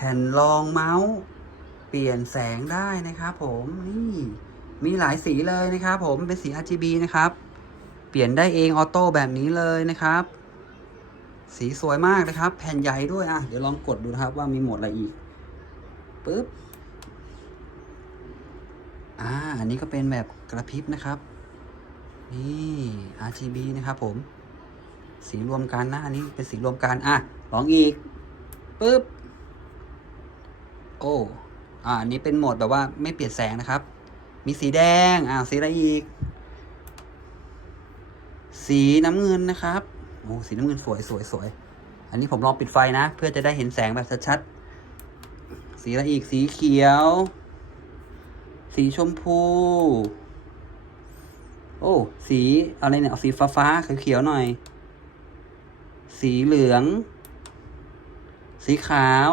ผ่นรองเมาส์เปลี่ยนแสงได้นะครับผมนี่มีหลายสีเลยนะครับผมเป็นสี RGB นะครับ เปลี่ยนได้เองออโต้แบบนี้เลยนะครับ สีสวยมากนะครับ แผ่นใหญ่ด้วยอะเดี๋ยวลองกดดูครับว่ามีโหมดอะไรอีกปึ๊บอ่าอันนี้ก็เป็นแบบกระพริบนะครับ นี่ RGB นะครับผม สีรวมกันนะ อันนี้เป็นสีรวมกันอะลองอีกปึ๊บ โอ้อ่าอันนี้เป็นโหมดแบบว่าไม่เปลี่ยนแสงนะครับ มีสีแดงอ่าสีอะไรอีก สีน้ำเงินนะครับโอ้สีน้ำเงินสวยสวยสวยอันนี้ผมลองปิดไฟนะ เพื่อจะได้เห็นแสงแบบชัดๆสีอะไรอีกสีเขียว สีชมพู โอ้สีอะไรเนี่ยเอาสีฟ้าฟ้าเขียวๆหน่อย สีเหลือง สีขาว